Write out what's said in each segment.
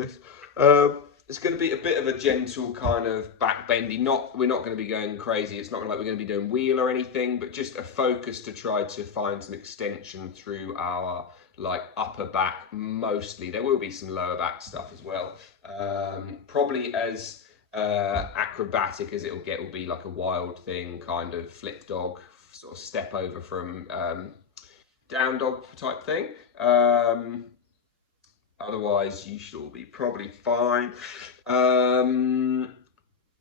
It's going to be a bit of a gentle kind of back bendy. We're not going to be going crazy. It's not like we're going to be doing wheel or anything, but just a focus to try to find some extension through our like upper back mostly. There will be some lower back stuff as well. Probably as acrobatic as it'll get will be like a wild thing, kind of flip dog, sort of step over from down dog type thing. Otherwise, you should all be probably fine.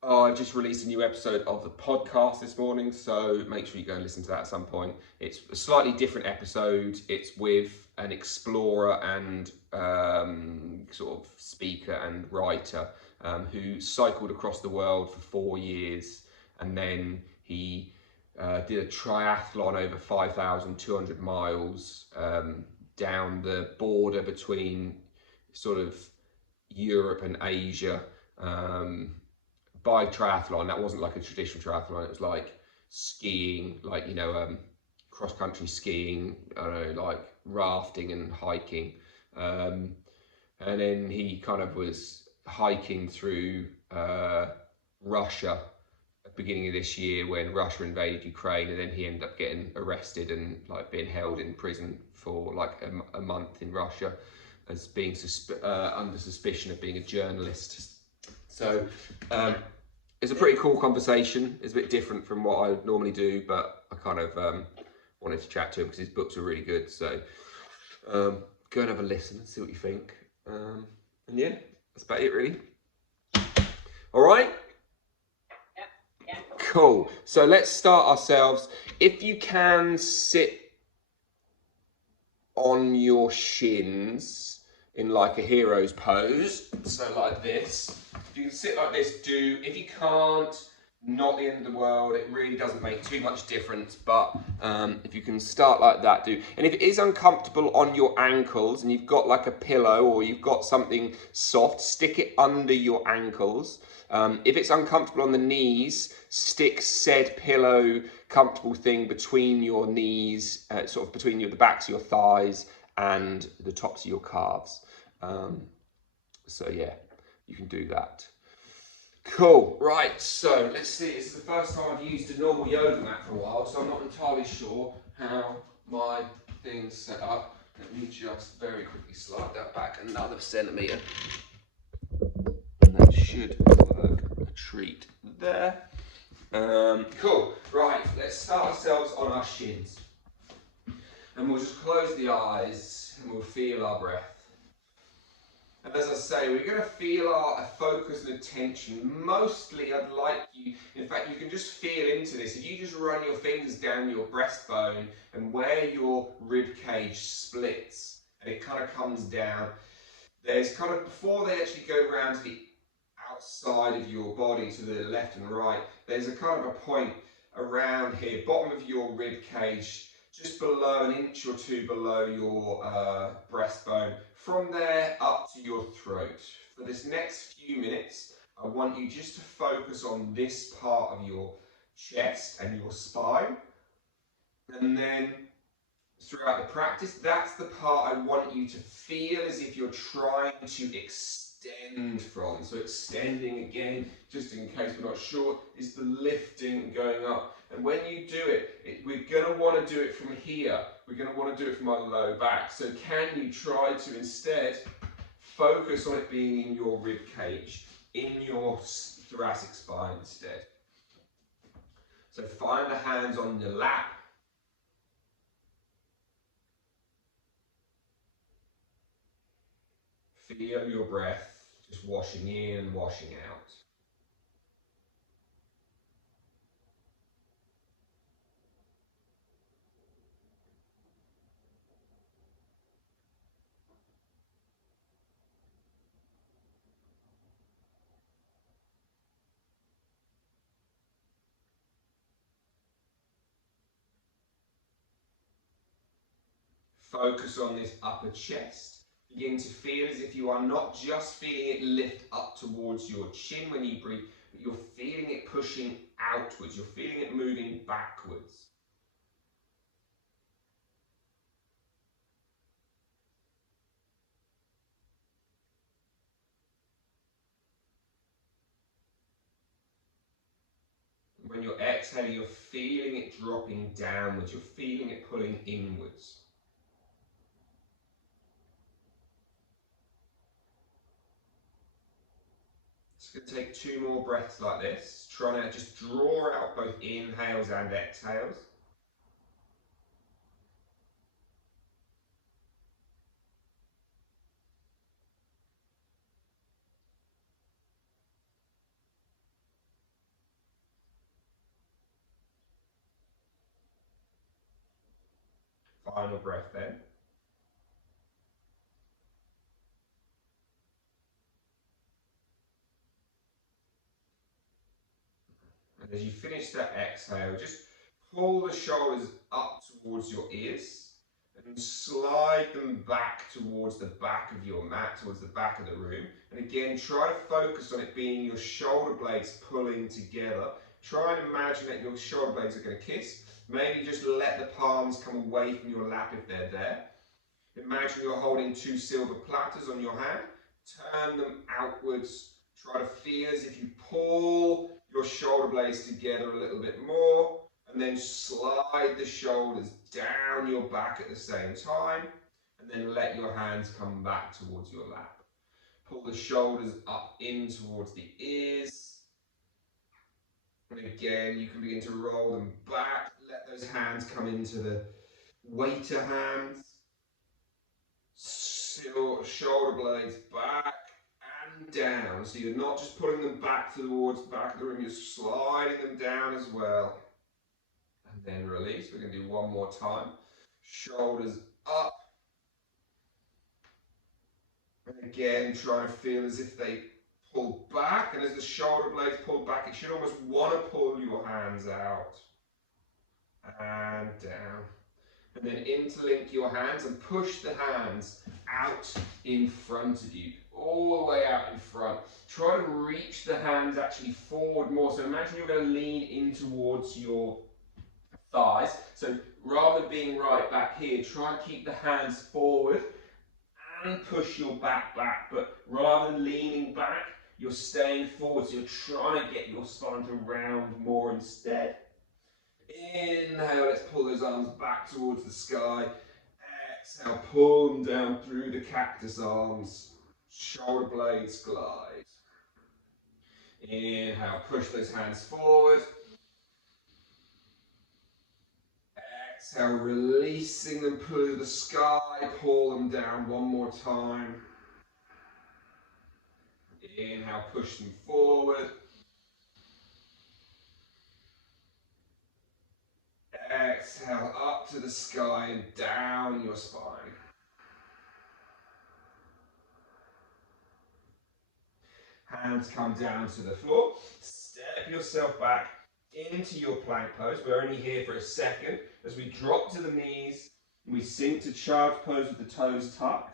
I've just released a new episode of the podcast this morning, so make sure you go and listen to that at some point. It's a slightly different episode. It's with an explorer and sort of speaker and writer who cycled across the world for 4 years, and then he did a triathlon over 5,200 miles down the border between sort of Europe and Asia by triathlon. That wasn't like a traditional triathlon. It was like skiing, like, you know, cross-country skiing, I don't know, like rafting and hiking. And then he kind of was hiking through Russia at the beginning of this year when Russia invaded Ukraine, and then he ended up getting arrested and like being held in prison for like a month in Russia as being under suspicion of being a journalist. So it's a pretty cool conversation. It's a bit different from what I normally do, but I kind of wanted to chat to him because his books are really good. So go and have a listen and see what you think. And yeah, that's about it really. All right. Yeah. Cool. So let's start ourselves. If you can sit on your shins in like a hero's pose, so like this. If you can sit like this, do. If you can't, not the end of the world. It really doesn't make too much difference, but if you can start like that, do. And if it is uncomfortable on your ankles and you've got like a pillow or you've got something soft, stick it under your ankles. If it's uncomfortable on the knees, stick said pillow, comfortable thing between your knees, sort of between the backs of your thighs and the tops of your calves. So yeah, you can do that. Cool, right, so let's see. This is the first time I've used a normal yoga mat for a while, so I'm not entirely sure how my thing's set up. Let me just very quickly slide that back another centimetre. That should work a treat there. Cool, right, let's start ourselves on our shins. And we'll just close the eyes and we'll feel our breath. And as I say, we're going to feel our focus and attention. Mostly, I'd like you, in fact, you can just feel into this. If you just run your fingers down your breastbone and where your rib cage splits and it kind of comes down, there's kind of, before they actually go around to the outside of your body to the left and right, there's a kind of a point around here, bottom of your rib cage, just below, an inch or two below your breastbone. From there up to your throat. For this next few minutes, I want you just to focus on this part of your chest and your spine. And then throughout the practice, that's the part I want you to feel as if you're trying to extend from. So extending again, just in case we're not sure, is the lifting going up. And when you do it, we're going to want to do it from here. We're going to want to do it from our low back. So can you try to instead focus on it being in your rib cage, in your thoracic spine instead. So find the hands on your lap. Feel your breath just washing in and washing out. Focus on this upper chest. Begin to feel as if you are not just feeling it lift up towards your chin when you breathe, but you're feeling it pushing outwards. You're feeling it moving backwards. exhale, you're feeling it dropping downwards. You're feeling it pulling inwards. Just going to take 2 more breaths like this, trying to just draw out both inhales and exhales. Final breath then. And as you finish that exhale, just pull the shoulders up towards your ears and slide them back towards the back of your mat, towards the back of the room. And again, try to focus on it being your shoulder blades pulling together. Try and imagine that your shoulder blades are going to kiss. Maybe just let the palms come away from your lap if they're there. Imagine you're holding 2 silver platters on your hand. Turn them outwards. Try to feel as if you pull your shoulder blades together a little bit more, and then slide the shoulders down your back at the same time, and then let your hands come back towards your lap. Pull the shoulders up in towards the ears. And again, you can begin to roll them back. Let those hands come into the waiter hands. Shoulder blades back and down. So you're not just pulling them back towards the back of the room, you're sliding them down as well. And then release. We're going to do 1 more time. Shoulders up. And again, try and feel as if they pull back. And as the shoulder blades pull back, it should almost want to pull your hands out. And down. And then interlink your hands and push the hands out in front of you, all the way out in front. Try to reach the hands actually forward more. So imagine you're going to lean in towards your thighs. So rather than being right back here, try and keep the hands forward and push your back, but rather than leaning back, you're staying forward. So you're trying to get your spine to round more instead. Inhale, let's pull those arms back towards the sky. Exhale, pull them down through the cactus arms. Shoulder blades glide. Inhale, push those hands forward. Exhale, releasing them through the sky. Pull them down 1 more time. Inhale, push them forward. Exhale, up to the sky and down your spine. Hands come down to the floor. Step yourself back into your plank pose. We're only here for a second. As we drop to the knees, we sink to child's pose with the toes tucked.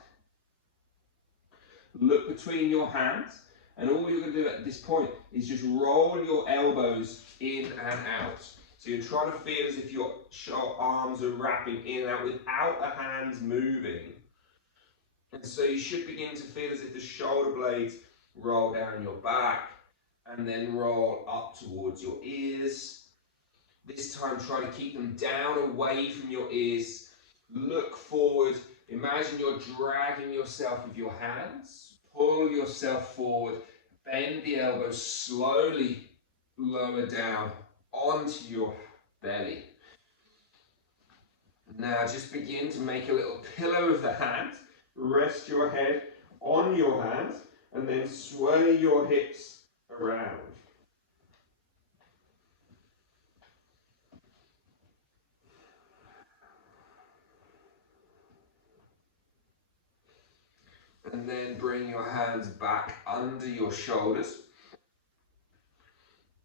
Look between your hands, and all you're going to do at this point is just roll your elbows in and out. So you're trying to feel as if your arms are wrapping in and out without the hands moving. And so you should begin to feel as if the shoulder blades roll down your back and then roll up towards your ears. This time try to keep them down away from your ears. Look forward. Imagine you're dragging yourself with your hands. Pull yourself forward. Bend the elbows slowly lower down onto your belly. Now just begin to make a little pillow of the hands. Rest your head on your hands and then sway your hips around. And then bring your hands back under your shoulders.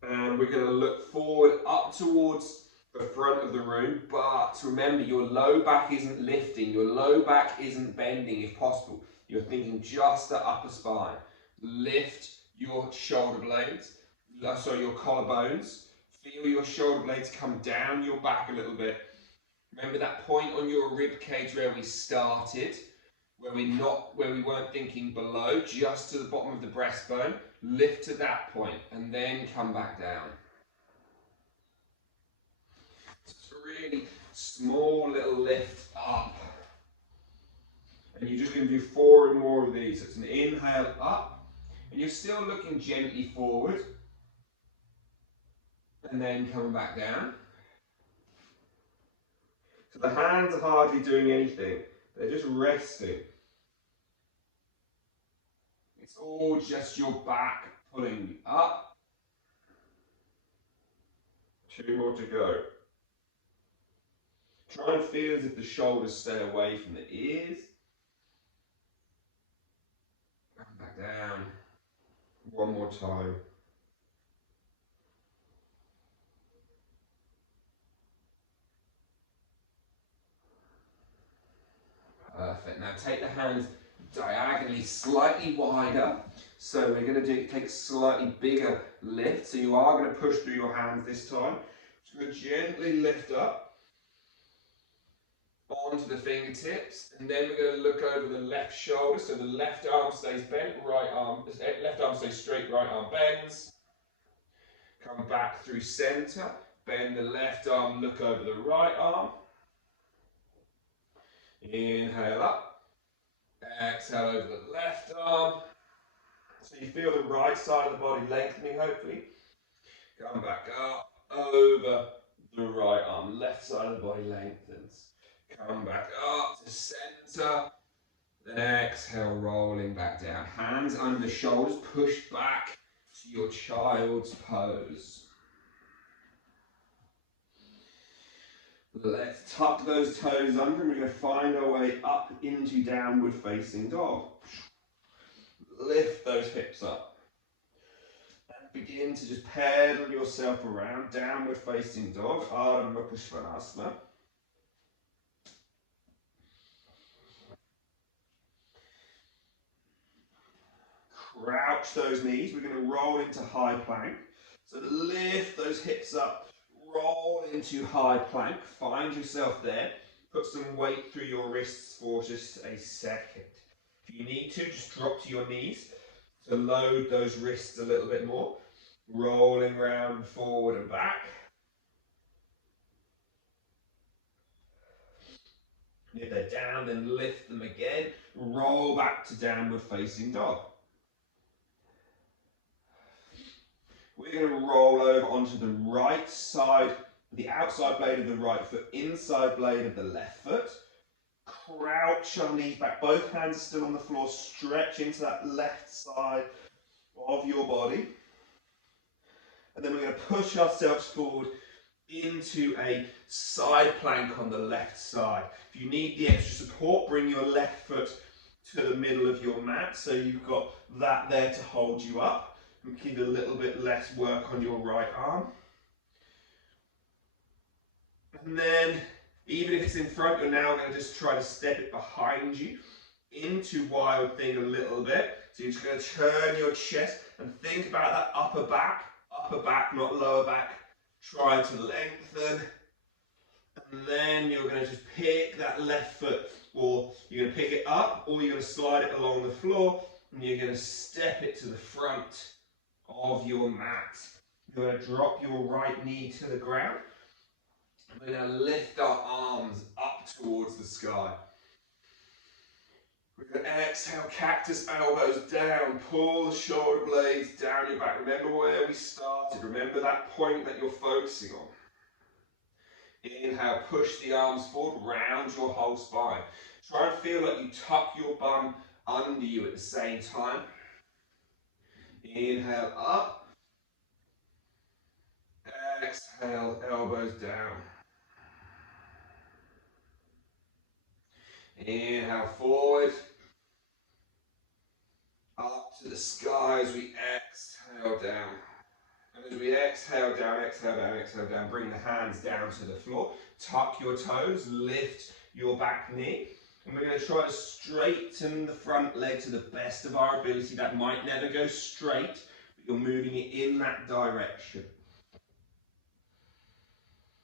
And we're going to look forward up towards the front of the room, but remember your low back isn't lifting, your low back isn't bending if possible. You're thinking just the upper spine. Lift your shoulder blades, your collarbones. Feel your shoulder blades come down your back a little bit. Remember that point on your rib cage where we started, where we weren't thinking below, just to the bottom of the breastbone. Lift to that point and then come back down. It's a really small little lift up. And you're just going to do 4 more of these. So it's an inhale up, and you're still looking gently forward, and then coming back down. So the hands are hardly doing anything. They're just resting. It's all just your back pulling you up. 2 more to go. Try and feel as if the shoulders stay away from the ears. Come back down. 1 more time. Perfect. Now take the hands diagonally slightly wider. So we're going to take a slightly bigger lift. So you are going to push through your hands this time. Just going to gently lift up onto the fingertips, and then we're going to look over the left shoulder. So the left arm stays bent, left arm stays straight, right arm bends. Come back through center. Bend the left arm, look over the right arm. Inhale up. Exhale over the left arm. So you feel the right side of the body lengthening, hopefully. Come back up, over the right arm. Left side of the body lengthens. Come back up to center. Then exhale, rolling back down. Hands under shoulders, push back to your child's pose. Let's tuck those toes under, and we're going to find our way up into downward facing dog. Lift those hips up. And begin to just pedal yourself around. Downward facing dog, Ardha Mukha Svanasana. Crouch those knees. We're going to roll into high plank. So lift those hips up. Roll into high plank, find yourself there, put some weight through your wrists for just a second. If you need to, just drop to your knees to load those wrists a little bit more. Rolling round, forward and back. If they're down, then lift them again. Roll back to downward facing dog. We're going to roll over onto the right side, the outside blade of the right foot, inside blade of the left foot. Crouch our knees back, both hands are still on the floor, stretch into that left side of your body. And then we're going to push ourselves forward into a side plank on the left side. If you need the extra support, bring your left foot to the middle of your mat, so you've got that there to hold you up. And keep a little bit less work on your right arm. And then, even if it's in front, you're now going to just try to step it behind you into Wild Thing a little bit. So you're just going to turn your chest and think about that upper back, not lower back. Try to lengthen. And then you're going to just pick that left foot, or you're going to pick it up, or you're going to slide it along the floor, and you're going to step it to the front of your mat. You're going to drop your right knee to the ground. We're going to lift our arms up towards the sky. We're going to exhale, cactus elbows down, pull the shoulder blades down your back. Remember where we started. Remember that point that you're focusing on. Inhale, push the arms forward, round your whole spine. Try and feel like you tuck your bum under you at the same time. Inhale up. Exhale, elbows down. Inhale forward. Up to the sky as we exhale down. And as we exhale down, exhale down, exhale down, bring the hands down to the floor. Tuck your toes, lift your back knee. And we're going to try to straighten the front leg to the best of our ability. That might never go straight, but you're moving it in that direction.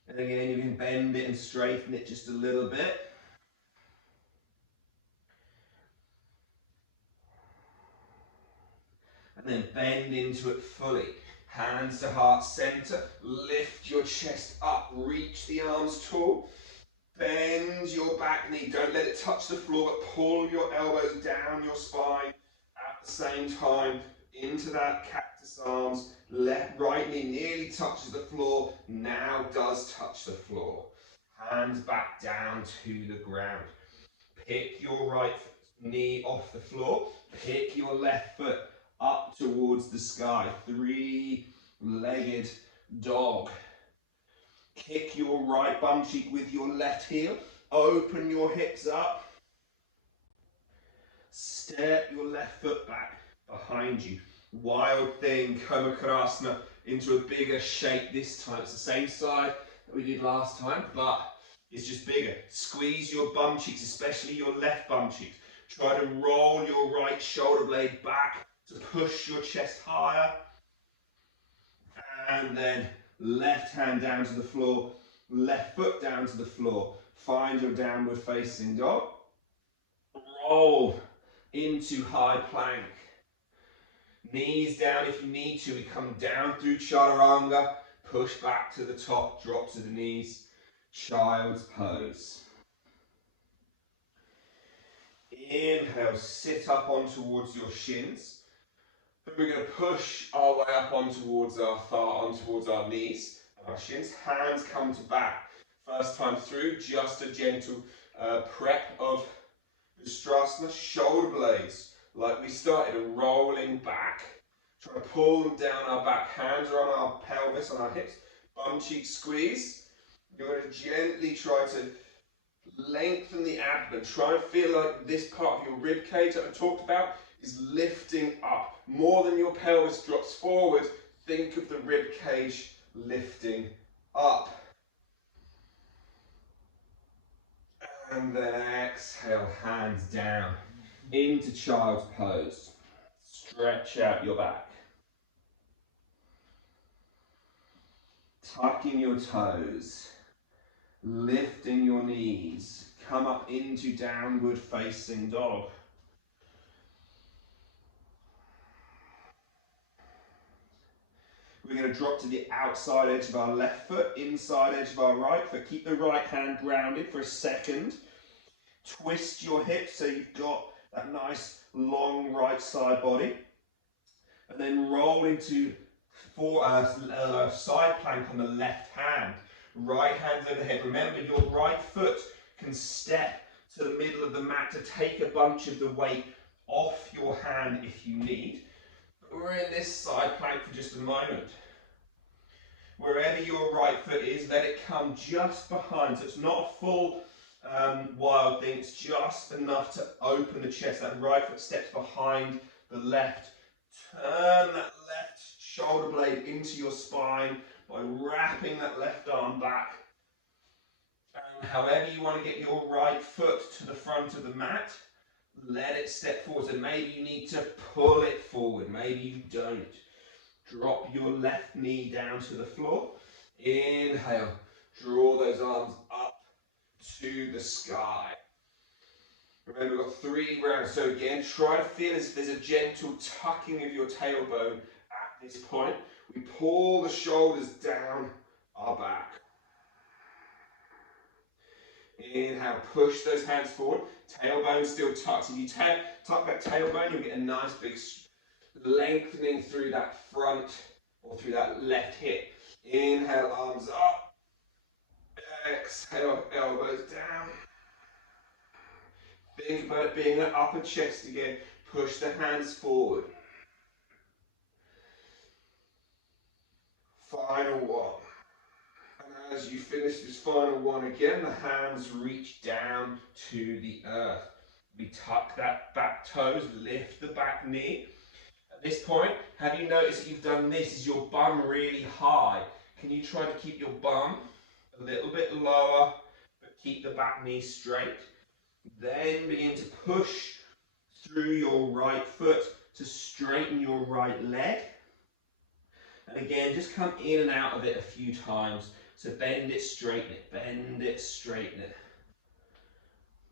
And again, you can bend it and straighten it just a little bit. And then bend into it fully. Hands to heart center. Lift your chest up. Reach the arms tall. Bend your back knee. Don't let it touch the floor, but pull your elbows down your spine at the same time into that cactus arms. Right knee nearly touches the floor. Now does touch the floor. Hands back down to the ground. Pick your right knee off the floor. Pick your left foot up towards the sky. Three-legged dog. Kick your right bum cheek with your left heel. Open your hips up. Step your left foot back behind you. Wild thing, Komakarasana, into a bigger shape this time. It's the same side that we did last time, but it's just bigger. Squeeze your bum cheeks, especially your left bum cheeks. Try to roll your right shoulder blade back to push your chest higher. And then left hand down to the floor, left foot down to the floor. Find your downward facing dog. Roll into high plank. Knees down if you need to. We come down through chaturanga. Push back to the top, drop to the knees. Child's pose. Inhale, sit up on towards your shins. Then we're going to push our way up on towards our knees and our shins. Hands come to back. First time through, just a gentle prep of Ustrasana. Shoulder blades, like we started, are rolling back. Try to pull them down our back. Hands are on our pelvis, on our hips. Bum cheek squeeze. You're going to gently try to lengthen the abdomen. Try and feel like this part of your rib cage that I talked about is lifting up. More than your pelvis drops forward, think of the rib cage lifting up. And then exhale, hands down into child's pose. Stretch out your back. Tucking your toes. Lifting your knees. Come up into downward facing dog. We're going to drop to the outside edge of our left foot, inside edge of our right foot. Keep the right hand grounded for a second. Twist your hips so you've got that nice long right side body. And then roll into side plank on the left hand. Right hand overhead. Remember, your right foot can step to the middle of the mat to take a bunch of the weight off your hand if you need. We're in this side plank for just a moment. Wherever your right foot is, let it come just behind. So it's not a full wild thing, it's just enough to open the chest. That right foot steps behind the left. Turn that left shoulder blade into your spine by wrapping that left arm back. And however you want to get your right foot to the front of the mat, let it step forward. So maybe you need to pull it forward, maybe you don't. Drop your left knee down to the floor. Inhale, draw those arms up to the sky. Remember, we've got 3 rounds. So again, try to feel as if there's a gentle tucking of your tailbone at this point. We pull the shoulders down our back. Inhale, push those hands forward. Tailbone still tucks. If you tuck that tailbone, you'll get a nice big lengthening through that front or through that left hip. Inhale, arms up. Exhale, elbows down. Think about it being an upper chest again. Push the hands forward. Final one. And as you finish this final one again, the hands reach down to the earth. We tuck that back toes, lift the back knee. At this point, have you noticed that you've done this? Is your bum really high? Can you try to keep your bum a little bit lower, but keep the back knee straight? Then begin to push through your right foot to straighten your right leg. And again, just come in and out of it a few times. So bend it, straighten it, bend it, straighten it.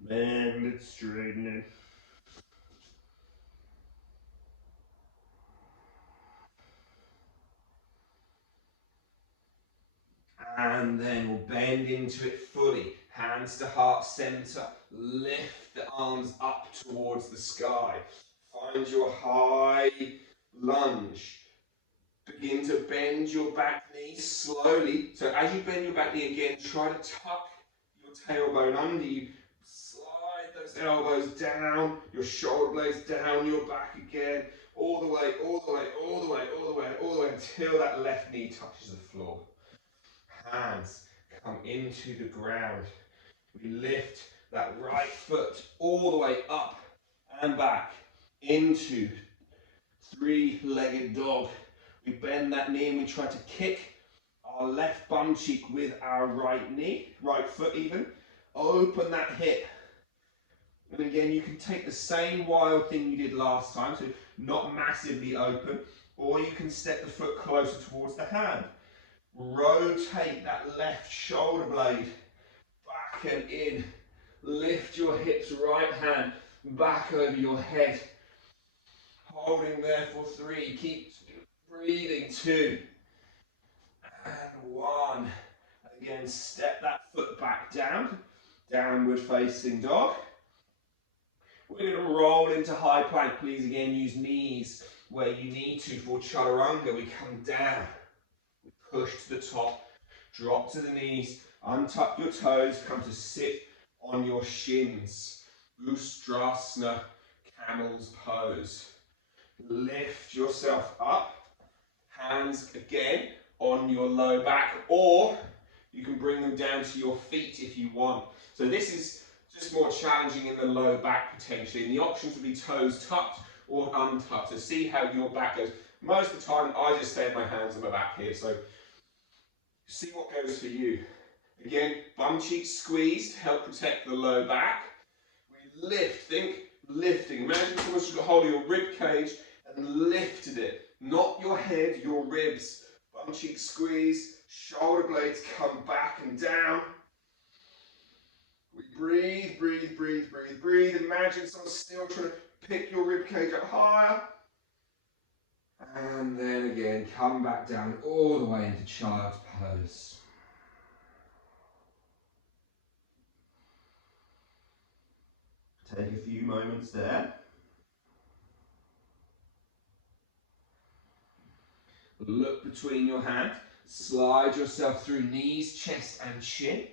Bend it, straighten it. And then we'll bend into it fully. Hands to heart center. Lift the arms up towards the sky. Find your high lunge. Begin to bend your back knee slowly. So as you bend your back knee again, try to tuck your tailbone under you. Slide those elbows down, your shoulder blades down, your back again. All the way, all the way, all the way, all the way, all the way until that left knee touches the floor. Hands come into the ground. We lift that right foot all the way up and back into three-legged dog. We bend that knee and we try to kick our left bum cheek with our right knee, right foot even. Open that hip. And again, you can take the same wild thing you did last time, so not massively open, or you can step the foot closer towards the hand. Rotate that left shoulder blade back and in. Lift your hips, right hand back over your head. Holding there for 3. Keep breathing. 2 and 1. Again, step that foot back down. Downward facing dog. We're going to roll into high plank. Please again use knees where you need to. For chaturanga, we come down. We push to the top. Drop to the knees. Untuck your toes. Come to sit on your shins. Ustrasana, camel's pose. Lift yourself up. Hands again on your low back, or you can bring them down to your feet if you want. So this is just more challenging in the low back potentially, and the options would be toes tucked or untucked. So see how your back goes. Most of the time I just stay with my hands on my back here, so see what goes for you. Again, bum cheeks squeezed, help protect the low back. We lift, think lifting. Imagine someone's got hold of your rib cage and lifted it. Not your head, your ribs. Bum cheeks squeeze, shoulder blades come back and down. We breathe, breathe, breathe, breathe, breathe. Imagine someone's still trying to pick your rib cage up higher. And then again, come back down all the way into child's pose. Take a few moments there. Look between your hands. Slide yourself through knees, chest and chin.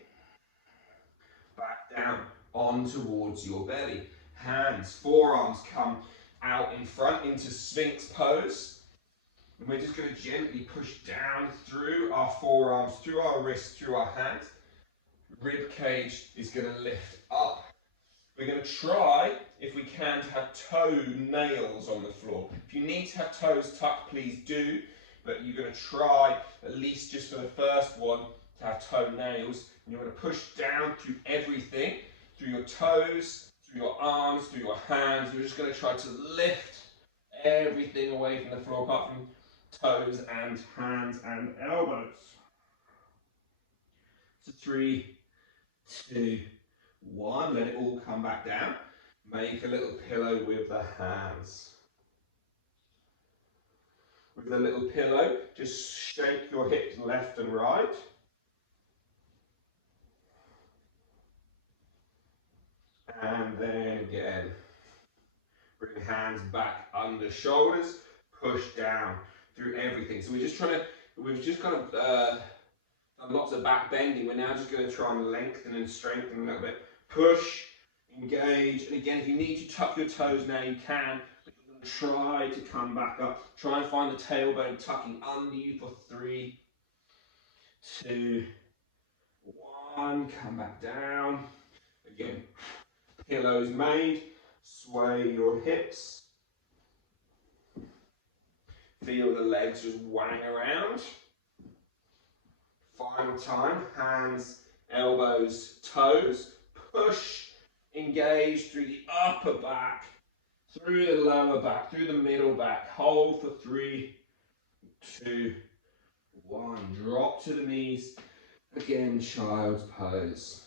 Back down on towards your belly. Hands, forearms come out in front into Sphinx pose. And we're just going to gently push down through our forearms, through our wrists, through our hands. Rib cage is going to lift up. We're going to try, if we can, to have toe nails on the floor. If you need to have toes tucked, please do. But you're going to try, at least just for the first one, to have toe nails. And you're going to push down through everything, through your toes, through your arms, through your hands. You're just going to try to lift everything away from the floor, apart from toes and hands and elbows. So 3, 2, 1. Let it all come back down. Make a little pillow with the hands. With the little pillow, just shake your hips left and right. And then again, bring hands back under shoulders, push down through everything. So we've just kind of done lots of back bending. We're now just going to try and lengthen and strengthen a little bit. Push, engage, and again, if you need to tuck your toes now, you can. Try to come back up. Try and find the tailbone tucking under you for 3, 2, 1. Come back down. Again, pillows made. Sway your hips. Feel the legs just wang around. Final time. Hands, elbows, toes. Push, engage through the upper back. Through the lower back, through the middle back. Hold for 3, 2, 1. Drop to the knees. Again, child's pose.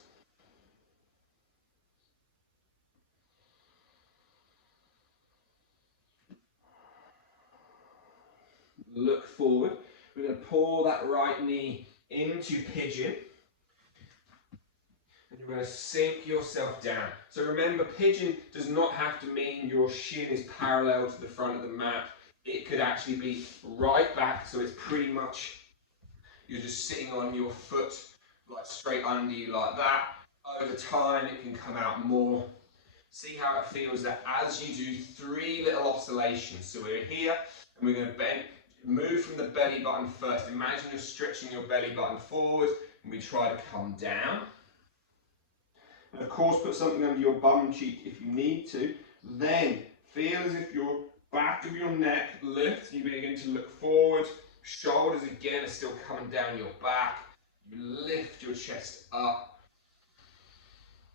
Look forward. We're going to pull that right knee into pigeon. And you're going to sink yourself down. So remember, pigeon does not have to mean your shin is parallel to the front of the mat. It could actually be right back, so it's pretty much, you're just sitting on your foot like straight under you like that. Over time, it can come out more. See how it feels that as you do 3 little oscillations. So we're here, and we're going to bend, move from the belly button first. Imagine you're stretching your belly button forward, and we try to come down. And of course, put something under your bum cheek if you need to. Then feel as if your back of your neck lifts. You begin to look forward. Shoulders again are still coming down your back. You lift your chest up.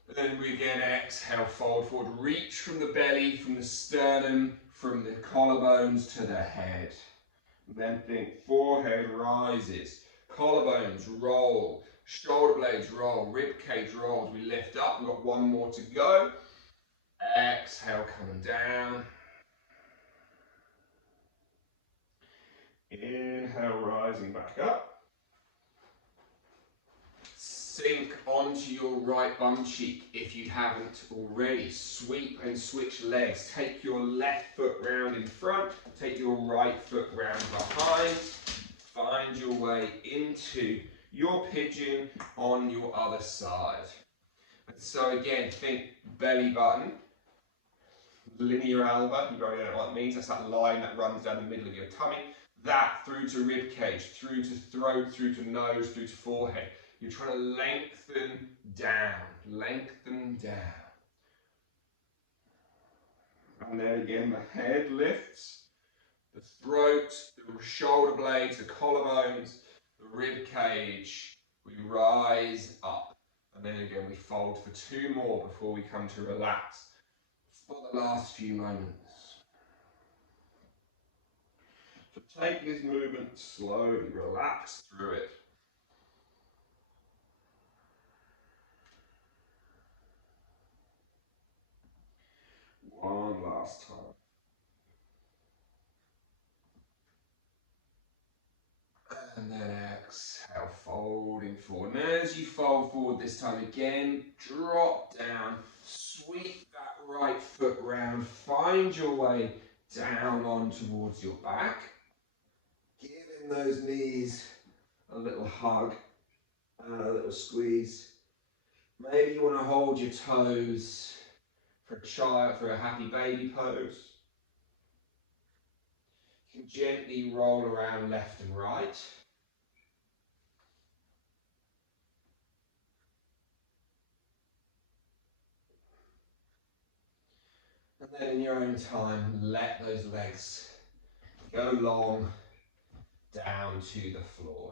And then we again exhale, fold forward. Reach from the belly, from the sternum, from the collarbones to the head. And then think forehead rises. Collarbones roll. Shoulder blades roll, rib cage rolls, we lift up, we've got 1 more to go. Exhale, coming down. Inhale, rising back up. Sink onto your right bum cheek if you haven't already. Sweep and switch legs. Take your left foot round in front, take your right foot round behind. Find your way into your pigeon on your other side. And so again, think belly button, linear alba, you probably don't know what it means, that's that line that runs down the middle of your tummy, that through to rib cage, through to throat, through to nose, through to forehead. You're trying to lengthen down, lengthen down. And then again, the head lifts, the throat, the shoulder blades, the collarbones, the rib cage, we rise up, and then again we fold for 2 more before we come to relax for the last few moments. So take this movement slowly, relax through it. One last time. And then exhale, folding forward. And as you fold forward this time again, drop down, sweep that right foot round, find your way down on towards your back. Giving those knees a little hug and a little squeeze. Maybe you want to hold your toes for a child, for a happy baby pose. You can gently roll around left and right. And then in your own time, let those legs go long down to the floor.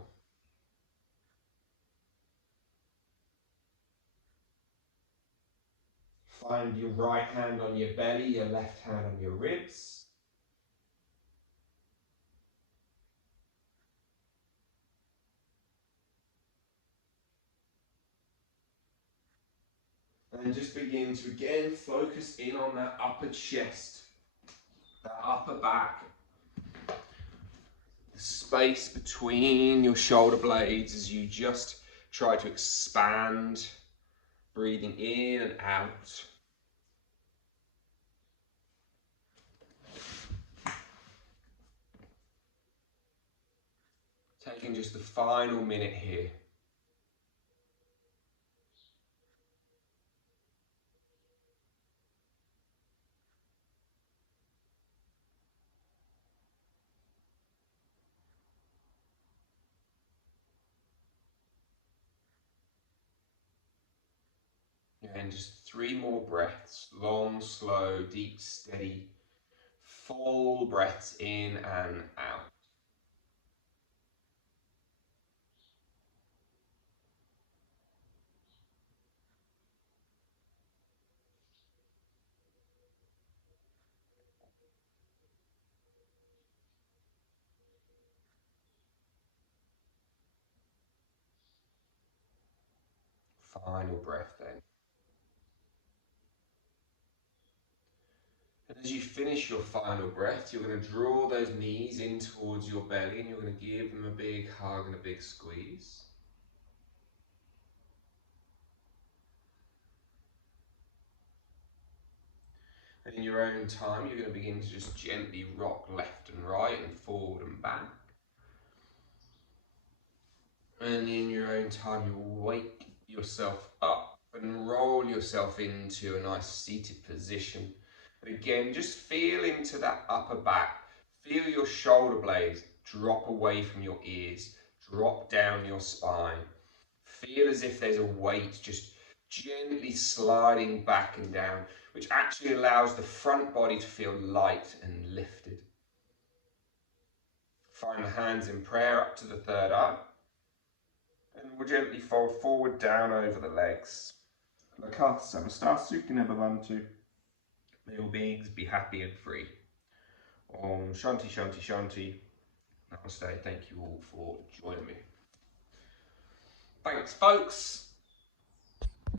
Find your right hand on your belly, your left hand on your ribs. And just begin to again focus in on that upper chest, that upper back, the space between your shoulder blades as you just try to expand, breathing in and out. Taking just the final minute here. And just 3 more breaths, long, slow, deep, steady, full breaths in and out. Final breath then. And as you finish your final breath, you're going to draw those knees in towards your belly and you're going to give them a big hug and a big squeeze. And in your own time, you're going to begin to just gently rock left and right and forward and back. And in your own time, you'll wake yourself up and roll yourself into a nice seated position. And again, just feel into that upper back. Feel your shoulder blades drop away from your ears, drop down your spine. Feel as if there's a weight just gently sliding back and down, which actually allows the front body to feel light and lifted. Find the hands in prayer up to the third eye. And we'll gently fold forward down over the legs. Lakatha Samasthasu Bhavantu. May all beings be happy and free. Om Shanti Shanti Shanti. Namaste. Thank you all for joining me. Thanks, folks.